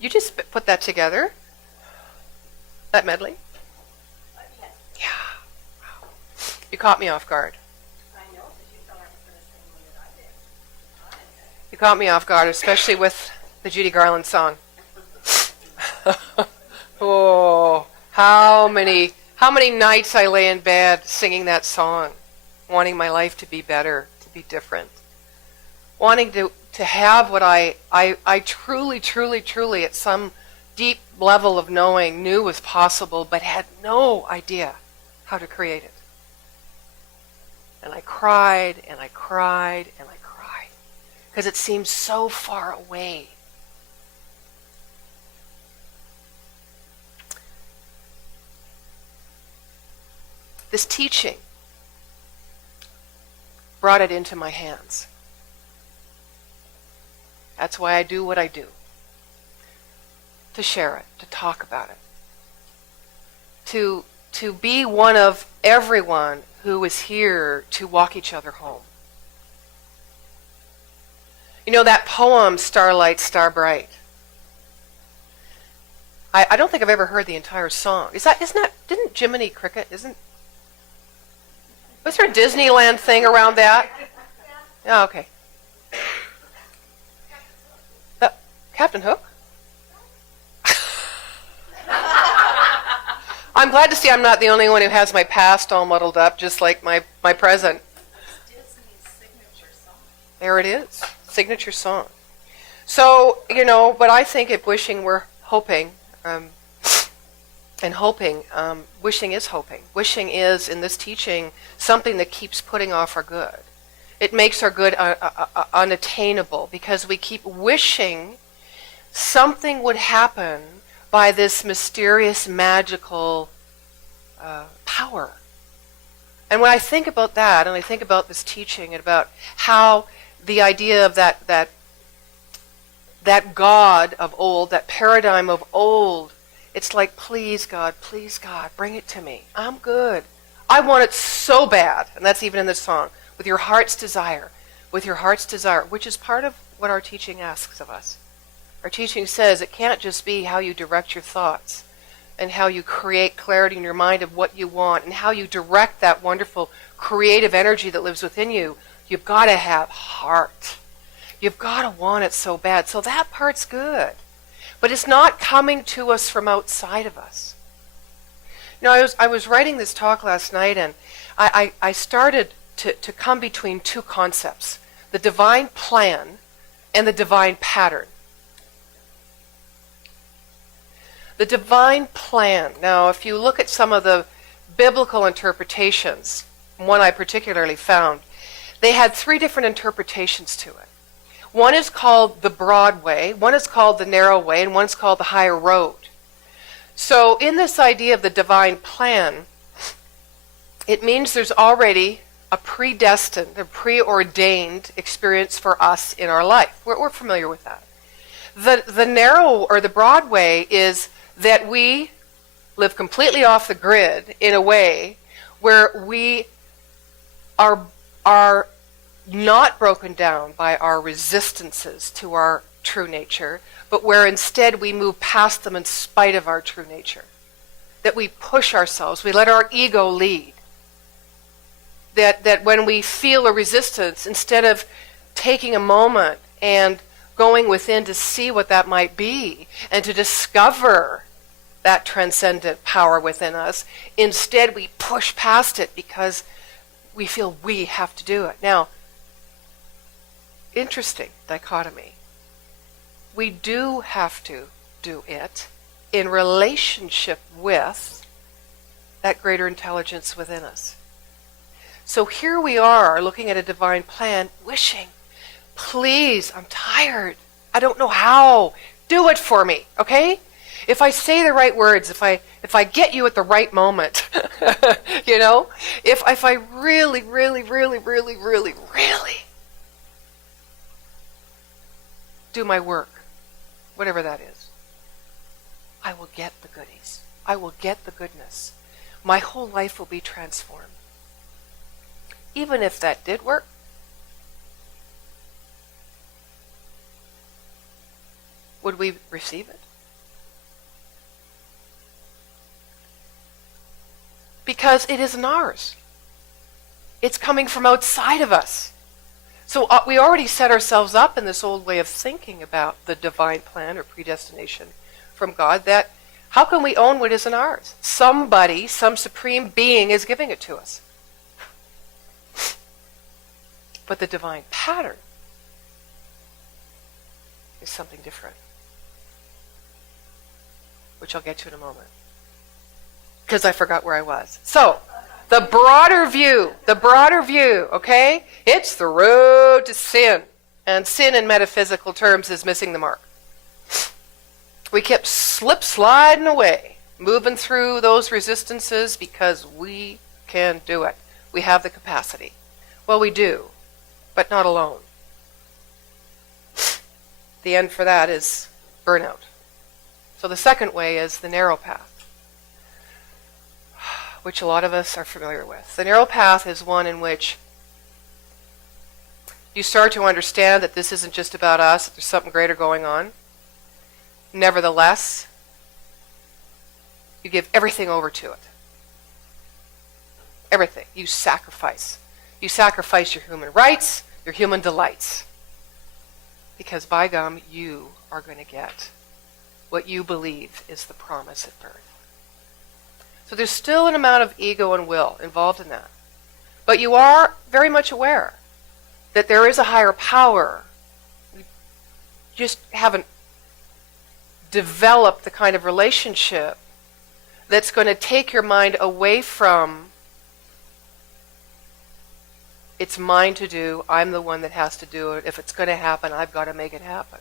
You just put that together? That medley? Yes. Yeah. Wow. You caught me off guard. I know, because you felt like the first thing that I did. You caught me off guard, especially with the Judy Garland song. Oh, how many nights I lay in bed singing that song, wanting my life to be better, to be different, wanting to have what I truly, at some deep level of knowing, knew was possible, but had no idea how to create it. And I cried, and I cried, and I cried, because it seemed so far away. This teaching brought it into my hands. That's why I do what I do. To share it, to talk about it. To be one of everyone who is here to walk each other home. You know that poem, Starlight, Star Bright? I don't think I've ever heard the entire song. Didn't Jiminy Cricket, was there a Disneyland thing around that? Oh, okay. Captain Hook? I'm glad to see I'm not the only one who has my past all muddled up, just like my present. Disney's signature song. There it is. Signature song. So, but I think if wishing we're hoping, wishing is hoping. Wishing is, in this teaching, something that keeps putting off our good. It makes our good unattainable because we keep wishing something would happen by this mysterious, magical power. And when I think about that, and I think about this teaching, and about how the idea of that God of old, that paradigm of old, it's like, please God, bring it to me. I'm good. I want it so bad. And that's even in this song. With your heart's desire. With your heart's desire. Which is part of what our teaching asks of us. Our teaching says it can't just be how you direct your thoughts. And how you create clarity in your mind of what you want. And how you direct that wonderful creative energy that lives within you. You've got to have heart. You've got to want it so bad. So that part's good. But it's not coming to us from outside of us. I was writing this talk last night, and I started to come between two concepts. The divine plan and the divine pattern. The divine plan. Now, if you look at some of the biblical interpretations, one I particularly found, they had three different interpretations to it. One is called the broad way, one is called the narrow way, and one's called the higher road. So in this idea of the divine plan, it means there's already a predestined, a preordained experience for us in our life. We're familiar with that. The narrow or the broad way is that we live completely off the grid in a way where we are not broken down by our resistances to our true nature, but where instead we move past them in spite of our true nature. That we push ourselves, we let our ego lead. That when we feel a resistance, instead of taking a moment and going within to see what that might be, and to discover that transcendent power within us, instead we push past it because we feel we have to do it. Now, interesting dichotomy. We do have to do it in relationship with that greater intelligence within us. So here we are looking at a divine plan, wishing, please, I'm tired. I don't know how. Do it for me, okay? If I say the right words, if I get you at the right moment, if I really do my work, whatever that is, I will get the goodies. I will get the goodness. My whole life will be transformed. Even if that did work, would we receive it? because it isn't ours. It's coming from outside of us. So we already set ourselves up in this old way of thinking about the divine plan or predestination from God, that how can we own what isn't ours? Somebody, some supreme being is giving it to us. But the divine pattern is something different, which I'll get to in a moment, because I forgot where I was. So, the broader view, okay? It's the road to sin. And sin in metaphysical terms is missing the mark. We kept sliding away, moving through those resistances because we can do it. We have the capacity. Well, we do, but not alone. The end for that is burnout. So the second way is the narrow path, which a lot of us are familiar with. The narrow path is one in which you start to understand that this isn't just about us, that there's something greater going on. Nevertheless, you give everything over to it. Everything. You sacrifice. You sacrifice your human rights, your human delights. Because by gum, you are going to get what you believe is the promise at birth. So there's still an amount of ego and will involved in that. But you are very much aware that there is a higher power. You just haven't developed the kind of relationship that's going to take your mind away from it's mine to do, I'm the one that has to do it, if it's going to happen, I've got to make it happen,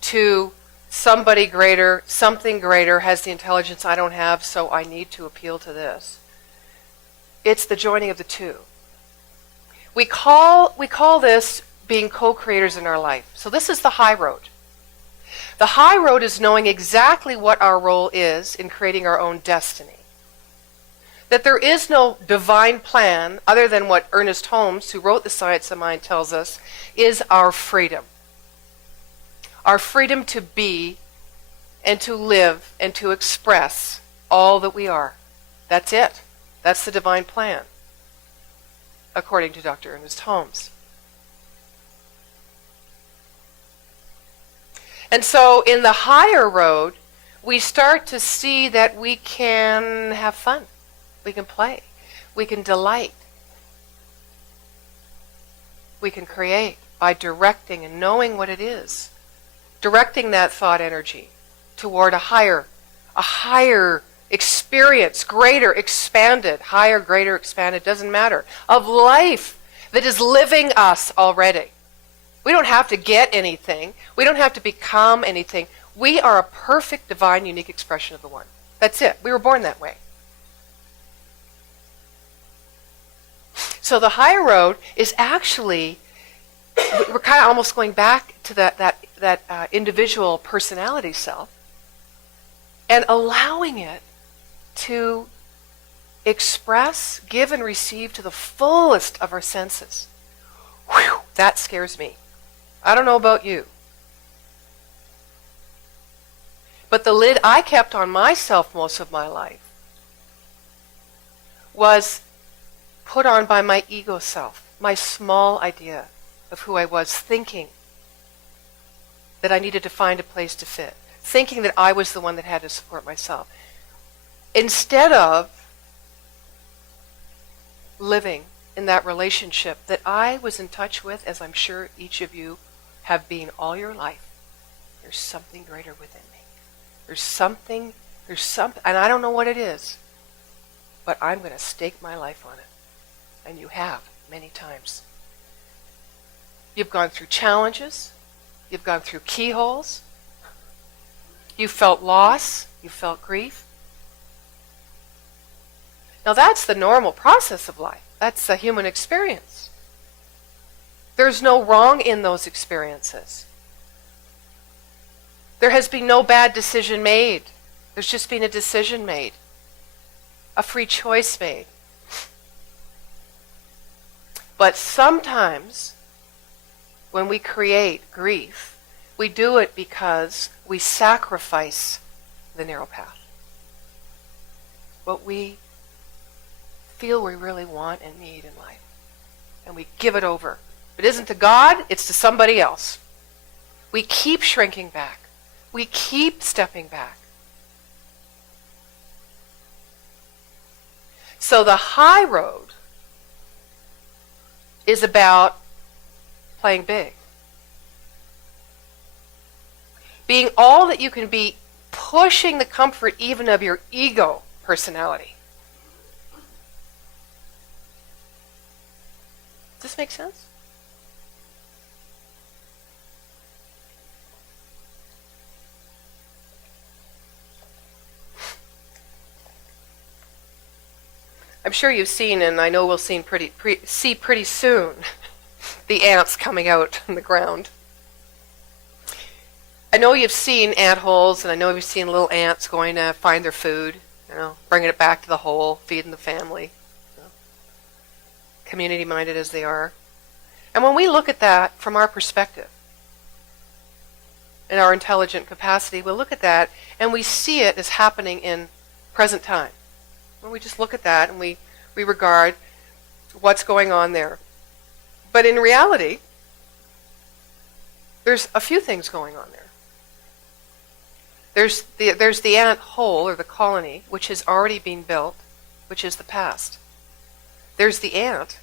to somebody greater, something greater has the intelligence I don't have, so I need to appeal to this. It's the joining of the two. We call this being co-creators in our life. So this is the high road. The high road is knowing exactly what our role is in creating our own destiny. That there is no divine plan other than what Ernest Holmes, who wrote The Science of Mind, tells us is our freedom. Our freedom to be and to live and to express all that we are. That's it. That's the divine plan, according to Dr. Ernest Holmes. And so in the higher road, we start to see that we can have fun. We can play. We can delight. We can create by directing and knowing what it is. Directing that thought energy toward a higher experience, greater, expanded, higher, greater, expanded, doesn't matter, of life that is living us already. We don't have to get anything. We don't have to become anything. We are a perfect, divine, unique expression of the One. That's it. We were born that way. So the higher road is actually, we're kind of almost going back to that individual personality self and allowing it to express, give, and receive to the fullest of our senses. Whew, that scares me. I don't know about you. But the lid I kept on myself most of my life was put on by my ego self, my small idea of who I was, thinking that I needed to find a place to fit, thinking that I was the one that had to support myself, instead of living in that relationship that I was in touch with, as I'm sure each of you have been all your life. There's something greater within me. There's something, and I don't know what it is, but I'm going to stake my life on it. And you have many times. You've gone through challenges. You've gone through keyholes. You felt loss. You felt grief. Now that's the normal process of life. That's the human experience. There's no wrong in those experiences. There has been no bad decision made. There's just been a decision made. A free choice made. But sometimes, when we create grief, we do it because we sacrifice the narrow path. What we feel we really want and need in life. And we give it over. If it isn't to God, it's to somebody else. We keep shrinking back. We keep stepping back. So the high road is about playing big. Being all that you can be, pushing the comfort even of your ego personality. Does this make sense? I'm sure you've seen, and I know we'll see pretty soon, the ants coming out on the ground. I know you've seen ant holes, and I know you've seen little ants going to find their food, bringing it back to the hole, feeding the family, community-minded as they are. And when we look at that from our perspective, in our intelligent capacity, we'll look at that and we see it as happening in present time. When we just look at that and we regard what's going on there. But in reality, there's a few things going on there. There's the ant hole, or the colony, which has already been built, which is the past. There's the ant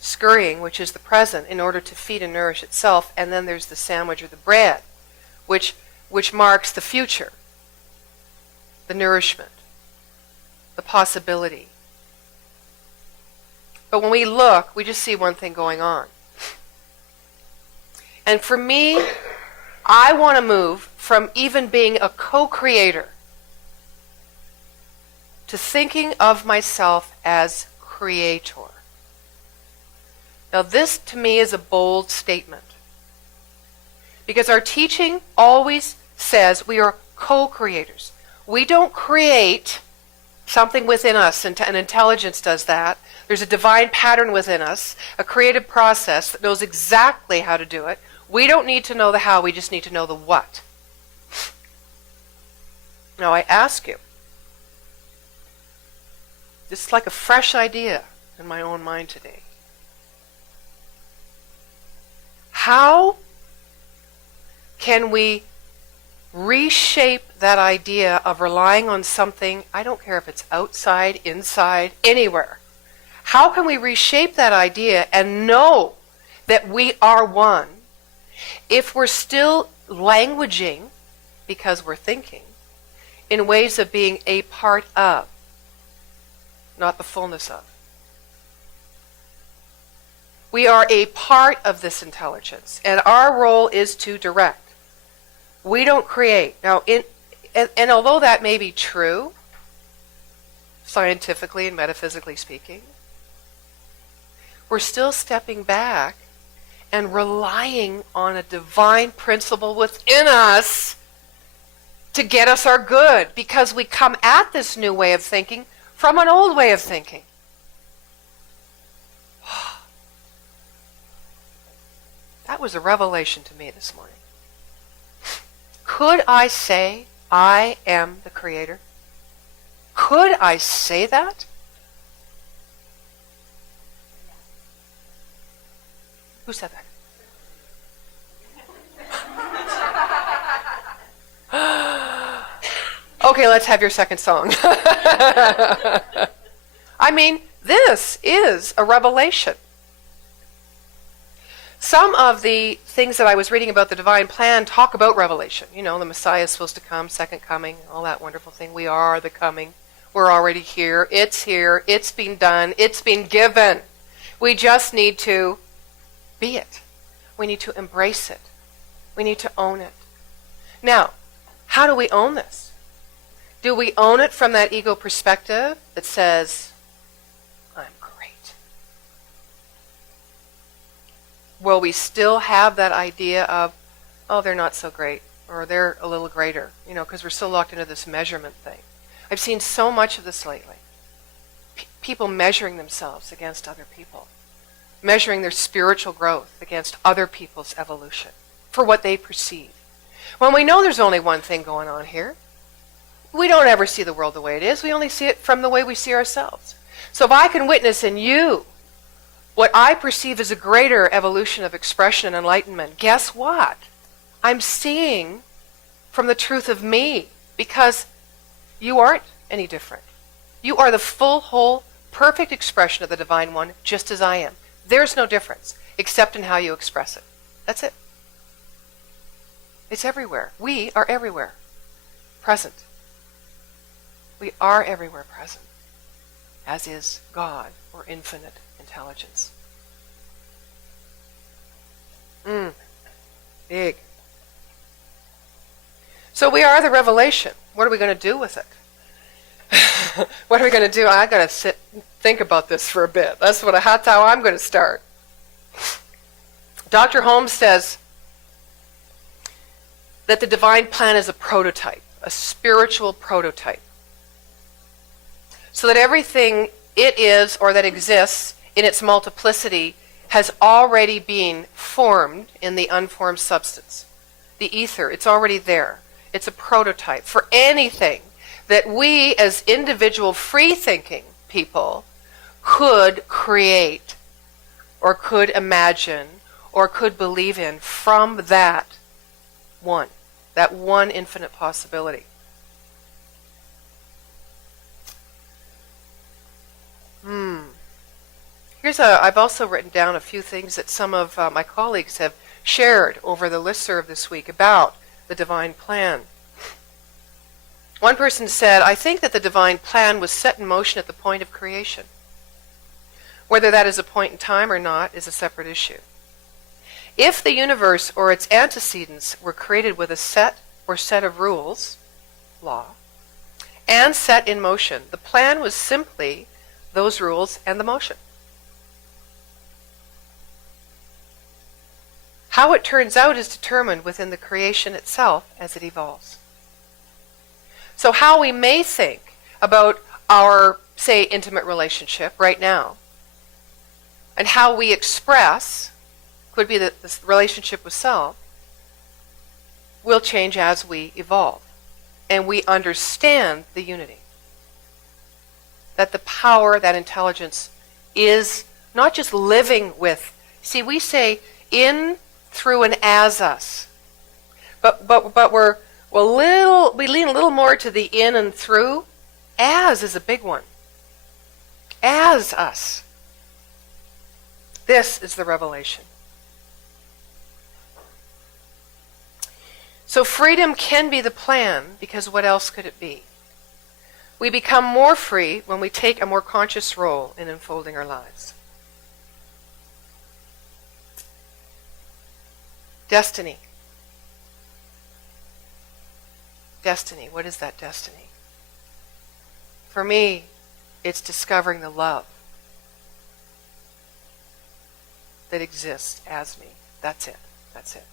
scurrying, which is the present, in order to feed and nourish itself. And then there's the sandwich, or the bread, which marks the future, the nourishment, the possibility. But when we look, we just see one thing going on. And for me, I want to move from even being a co-creator to thinking of myself as creator. Now this, to me, is a bold statement. Because our teaching always says we are co-creators. We don't create something within us, and intelligence does that. There's a divine pattern within us, a creative process that knows exactly how to do it. We don't need to know the how, we just need to know the what. Now I ask you, this is like a fresh idea in my own mind today. How can we reshape that idea of relying on something, I don't care if it's outside, inside, anywhere. How can we reshape that idea and know that we are one if we're still languaging, because we're thinking, in ways of being a part of, not the fullness of? We are a part of this intelligence, and our role is to direct. We don't create. Now, and although that may be true, scientifically and metaphysically speaking, we're still stepping back and relying on a divine principle within us to get us our good, because we come at this new way of thinking from an old way of thinking. That was a revelation to me this morning. Could I say I am the creator? Could I say that? Who said that? Okay, let's have your second song. I mean, this is a revelation. Some of the things that I was reading about the divine plan talk about revelation. You know, the Messiah is supposed to come, second coming, all that wonderful thing. We are the coming. We're already here. It's here. It's been done. It's been given. We just need to be it. We need to embrace it. We need to own it. Now, how do we own this? Do we own it from that ego perspective that says, I'm great? Will we still have that idea of, oh, they're not so great, or they're a little greater, because we're still locked into this measurement thing. I've seen so much of this lately. People measuring themselves against other people, measuring their spiritual growth against other people's evolution for what they perceive. When we know there's only one thing going on here, We don't ever see the world the way it is. We only see it from the way we see ourselves. So if I can witness in you what I perceive as a greater evolution of expression and enlightenment, guess what? I'm seeing from the truth of me, because you aren't any different. You are the full, whole, perfect expression of the Divine One, just as I am. There's no difference, except in how you express it. That's it. It's everywhere. We are everywhere present. We are everywhere present, as is God, or infinite intelligence. Big. So we are the revelation. What are we going to do with it? What are we going to do? I got to sit and think about this for a bit. That's how I'm going to start. Dr. Holmes says that the divine plan is a prototype, a spiritual prototype. So that everything it is or that exists in its multiplicity has already been formed in the unformed substance. The ether, it's already there. It's a prototype for anything that we as individual free-thinking people could create or could imagine or could believe in from that one infinite possibility. I've also written down a few things that some of my colleagues have shared over the listserv this week about the divine plan. One person said, I think that the divine plan was set in motion at the point of creation. Whether that is a point in time or not is a separate issue. If the universe or its antecedents were created with a set of rules, law, and set in motion, the plan was simply those rules and the motion. How it turns out is determined within the creation itself as it evolves. So how we may think about our, say, intimate relationship right now, and how we express, could be the relationship with self, will change as we evolve. And we understand the unity. That the power, that intelligence is not just living with. See, we say in, through, and as us. But we lean a little more to the in and through. As is a big one. As us. This is the revelation. So freedom can be the plan, because what else could it be? We become more free when we take a more conscious role in unfolding our lives. Destiny. Destiny. What is that destiny? For me, it's discovering the love that exists as me. That's it. That's it.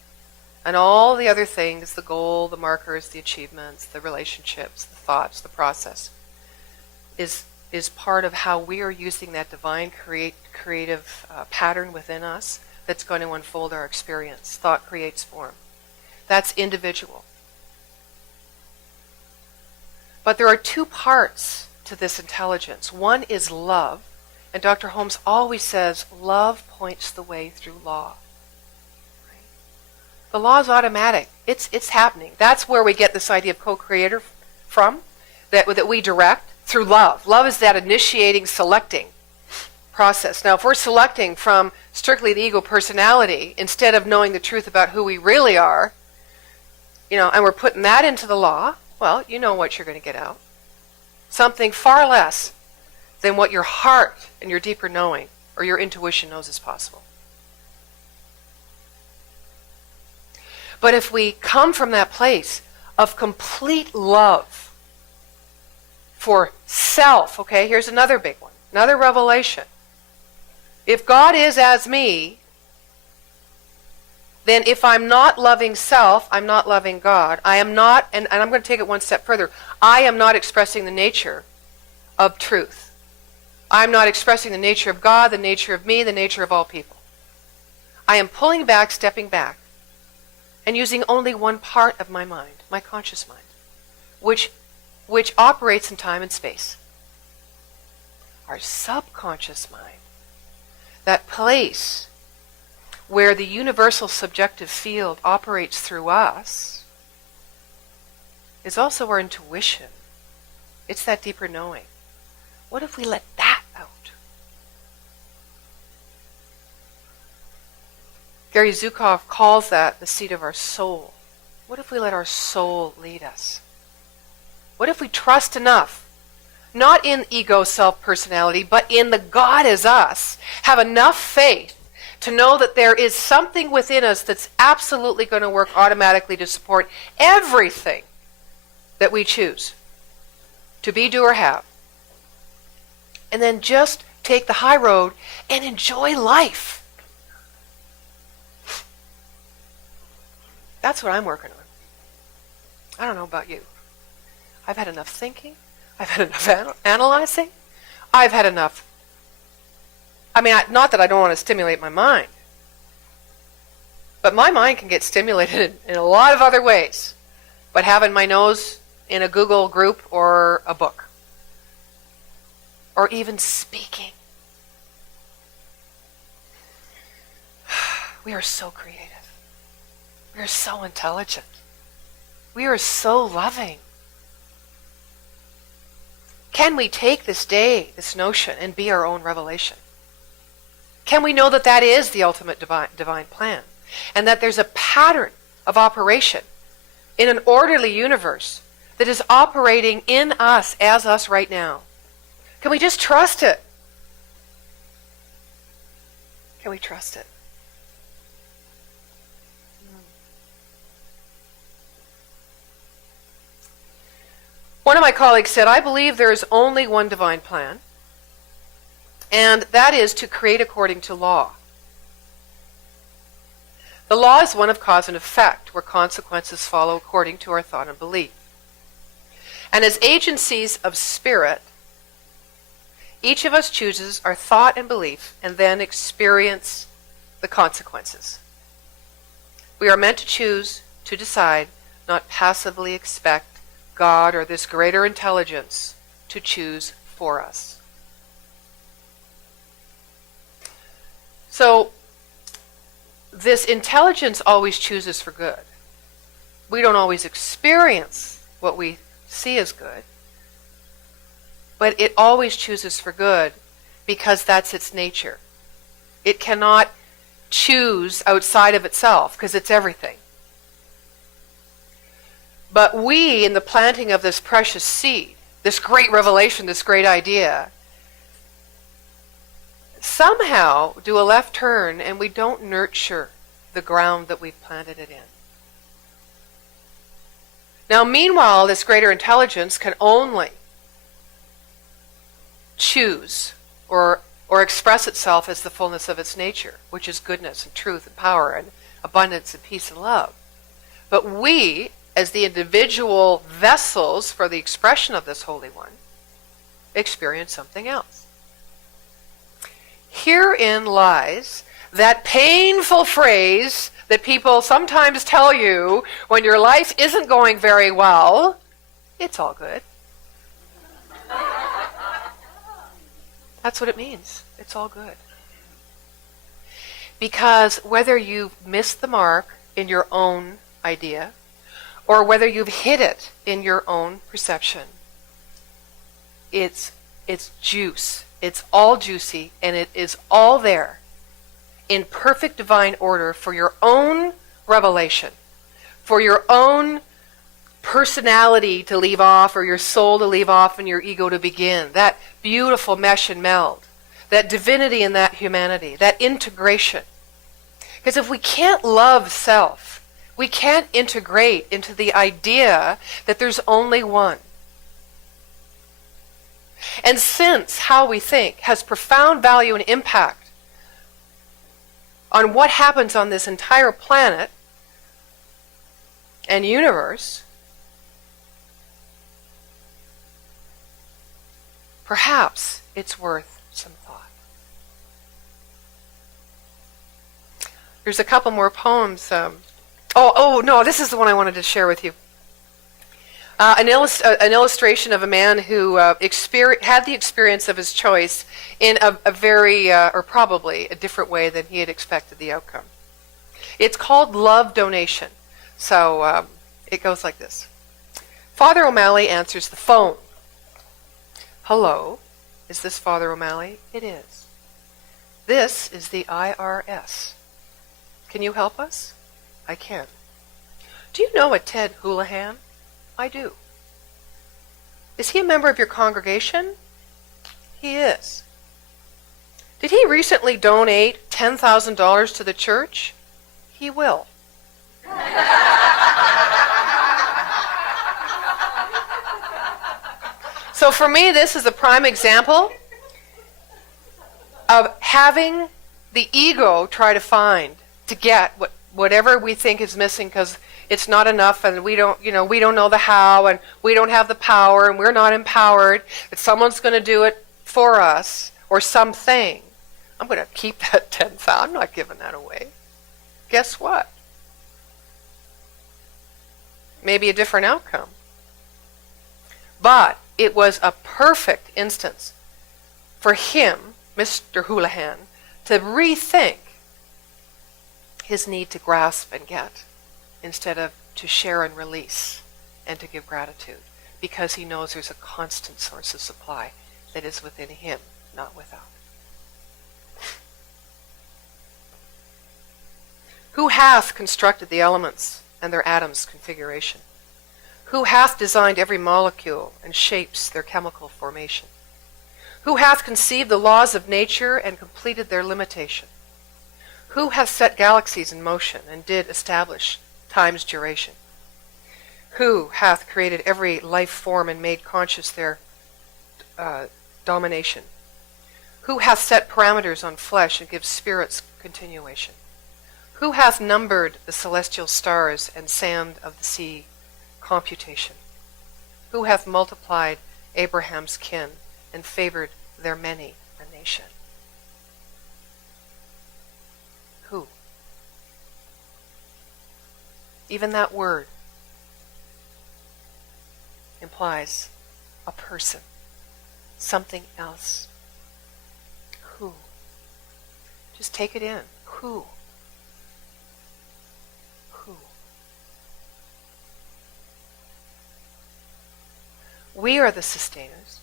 And all the other things, the goal, the markers, the achievements, the relationships, the thoughts, the process, is part of how we are using that divine creative pattern within us that's going to unfold our experience. Thought creates form. That's individual. But there are two parts to this intelligence. One is love, and Dr. Holmes always says, love points the way through law. Right? The law is automatic. It's happening. That's where we get this idea of co-creator from, that we direct through love. Love is that initiating, selecting process. Now, if we're selecting from strictly the ego personality, instead of knowing the truth about who we really are, and we're putting that into the law, well, you know what you're going to get out. Something far less than what your heart and your deeper knowing or your intuition knows is possible. But if we come from that place of complete love for self, okay, here's another big one, another revelation. If God is as me, then if I'm not loving self, I'm not loving God. I am not, and I'm going to take it one step further, I am not expressing the nature of truth. I'm not expressing the nature of God, the nature of me, the nature of all people. I am pulling back, stepping back, and using only one part of my mind, my conscious mind, which which operates in time and space. Our subconscious mind, that place where the universal subjective field operates through us, is also our intuition. It's that deeper knowing. What if we let that out? Gary Zukov calls that the seat of our soul. What if we let our soul lead us? What if we trust enough, not in ego, self-personality, but in the God as us, have enough faith to know that there is something within us that's absolutely going to work automatically to support everything that we choose to be, do, or have. And then just take the high road and enjoy life. That's what I'm working on. I don't know about you. I've had enough thinking. I've had enough analyzing. I've had enough. Not that I don't want to stimulate my mind. But my mind can get stimulated in a lot of other ways. But having my nose in a Google group or a book. Or even speaking. We are so creative. We are so intelligent. We are so loving. Can we take this day, this notion, and be our own revelation? Can we know that that is the ultimate divine plan? And that there's a pattern of operation in an orderly universe that is operating in us, as us right now? Can we just trust it? Can we trust it? One of my colleagues said, I believe there is only one divine plan, and that is to create according to law. The law is one of cause and effect, where consequences follow according to our thought and belief. And as agencies of spirit, each of us chooses our thought and belief and then experience the consequences. We are meant to choose, to decide, not passively expect God or this greater intelligence to choose for us. So, this intelligence always chooses for good. We don't always experience what we see as good, but it always chooses for good because that's its nature. It cannot choose outside of itself because it's everything. But we, in the planting of this precious seed, this great revelation, this great idea, somehow do a left turn and we don't nurture the ground that we've planted it in. Now, meanwhile, this greater intelligence can only choose or express itself as the fullness of its nature, which is goodness and truth and power and abundance and peace and love. But we, as the individual vessels for the expression of this Holy One, experience something else. Herein lies that painful phrase that people sometimes tell you when your life isn't going very well, it's all good. That's what it means. It's all good. Because whether you've missed the mark in your own idea, or whether you've hit it in your own perception, it's juice. It's all juicy, and it is all there in perfect divine order for your own revelation, for your own personality to leave off, or your soul to leave off and your ego to begin. That beautiful mesh and meld, that divinity and that humanity, that integration. Because if we can't love self, we can't integrate into the idea that there's only one. And since how we think has profound value and impact on what happens on this entire planet and universe, perhaps it's worth some thought. There's a couple more poems. No, this is the one I wanted to share with you. An illustration of a man who had the experience of his choice in a very, or probably a different way than he had expected the outcome. It's called love donation. So it goes like this. Father O'Malley answers the phone. Hello, is this Father O'Malley? It is. This is the IRS. Can you help us? I can. Do you know a Ted Houlihan? I do. Is he a member of your congregation? He is. Did he recently donate $10,000 to the church? He will. So for me, this is a prime example of having the ego try to get whatever we think is missing because it's not enough and we don't know the how and we don't have the power and we're not empowered, that someone's going to do it for us or something. I'm going to keep that 10,000. I'm not giving that away. Guess what? Maybe a different outcome. But it was a perfect instance for him, Mr. Houlihan, to rethink his need to grasp and get instead of to share and release and to give gratitude, because he knows there's a constant source of supply that is within him, not without. Who hath constructed the elements and their atoms' configuration? Who hath designed every molecule and shapes their chemical formation? Who hath conceived the laws of nature and completed their limitation? Who hath set galaxies in motion and did establish time's duration? Who hath created every life form and made conscious their domination? Who hath set parameters on flesh and gives spirits continuation? Who hath numbered the celestial stars and sand of the sea computation? Who hath multiplied Abraham's kin and favored their many a nation? Who? Even that word implies a person, something else. Who? Just take it in. Who? Who? We are the sustainers.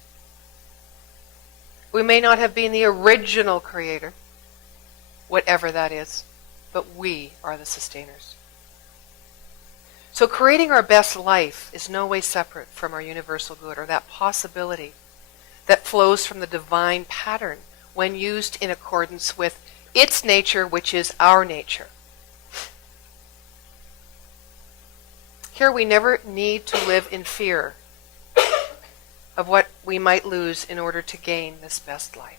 We may not have been the original creator, whatever that is, but we are the sustainers. So creating our best life is no way separate from our universal good, or that possibility that flows from the divine pattern when used in accordance with its nature, which is our nature. Here we never need to live in fear of what we might lose in order to gain this best life.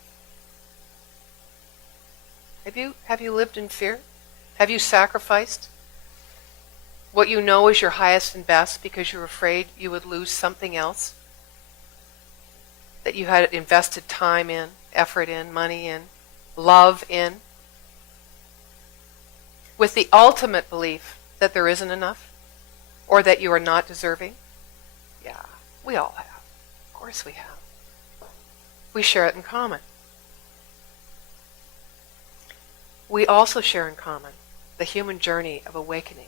Have you lived in fear? Have you sacrificed what you know is your highest and best because you're afraid you would lose something else that you had invested time in, effort in, money in, love in, with the ultimate belief that there isn't enough or that you are not deserving? Yeah, we all have. Of course we have. We share it in common. We also share in common the human journey of awakening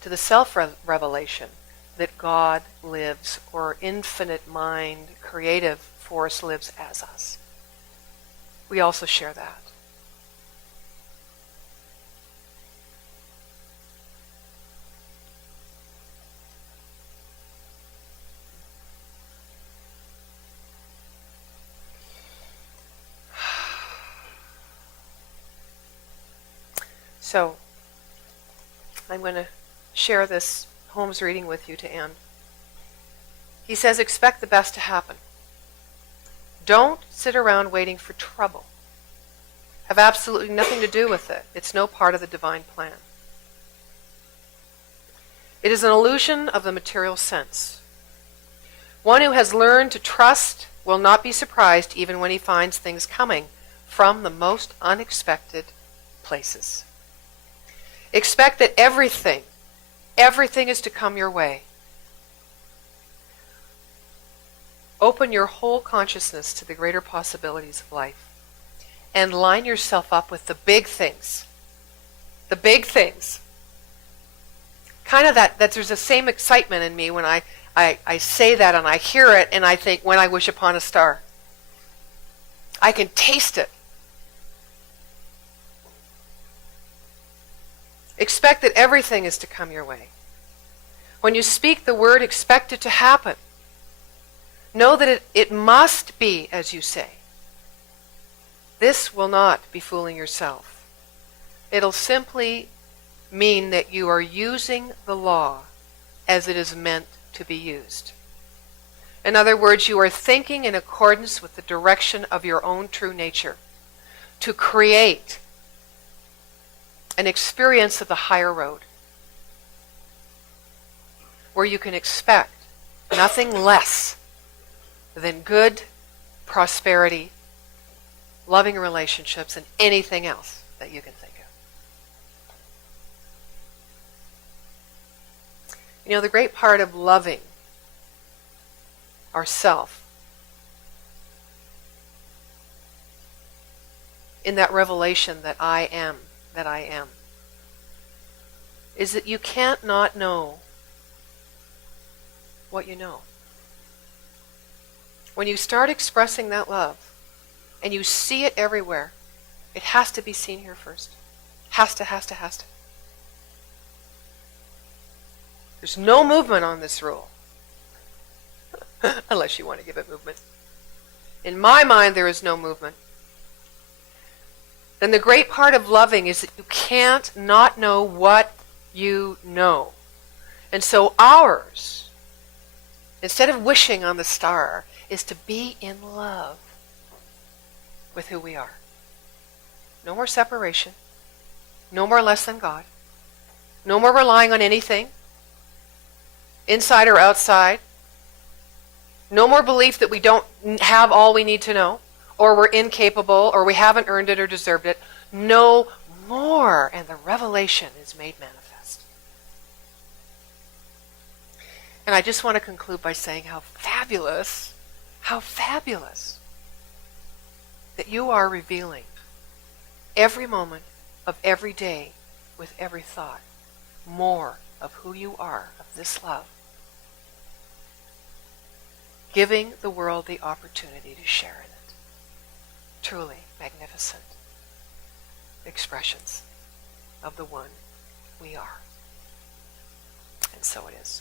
to the self-revelation that God lives, or infinite mind, creative force lives as us. We also share that. So, I'm going to share this Holmes reading with you to end. He says, expect the best to happen. Don't sit around waiting for trouble. Have absolutely nothing to do with it. It's no part of the divine plan. It is an illusion of the material sense. One who has learned to trust will not be surprised even when he finds things coming from the most unexpected places. Expect that everything is to come your way Open your whole consciousness to the greater possibilities of life. And line yourself up with the big things. The big things. Kind of that there's the same excitement in me when I say that and I hear it and I think, when I wish upon a star. I can taste it. Expect that everything is to come your way. When you speak the word, expect it to happen. Know that it must be as you say. This will not be fooling yourself. It'll simply mean that you are using the law as it is meant to be used. In other words, you are thinking in accordance with the direction of your own true nature to create an experience of the higher road where you can expect nothing less than good, prosperity, loving relationships, and anything else that you can think of. You know, the great part of loving ourself in that revelation that I am, is that you can't not know what you know. When you start expressing that love and you see it everywhere, it has to be seen here first. Has to. There's no movement on this rule. Unless you want to give it movement. In my mind, there is no movement. Then the great part of loving is that you can't not know what you know. And so ours, instead of wishing on the star, is to be in love with who we are. No more separation. No more less than God. No more relying on anything, inside or outside. No more belief that we don't have all we need to know, or we're incapable, or we haven't earned it or deserved it. No more. And the revelation is made manifest. And I just want to conclude by saying how fabulous that you are revealing every moment of every day with every thought more of who you are, of this love. Giving the world the opportunity to share in it. Truly magnificent expressions of the one we are. And so it is.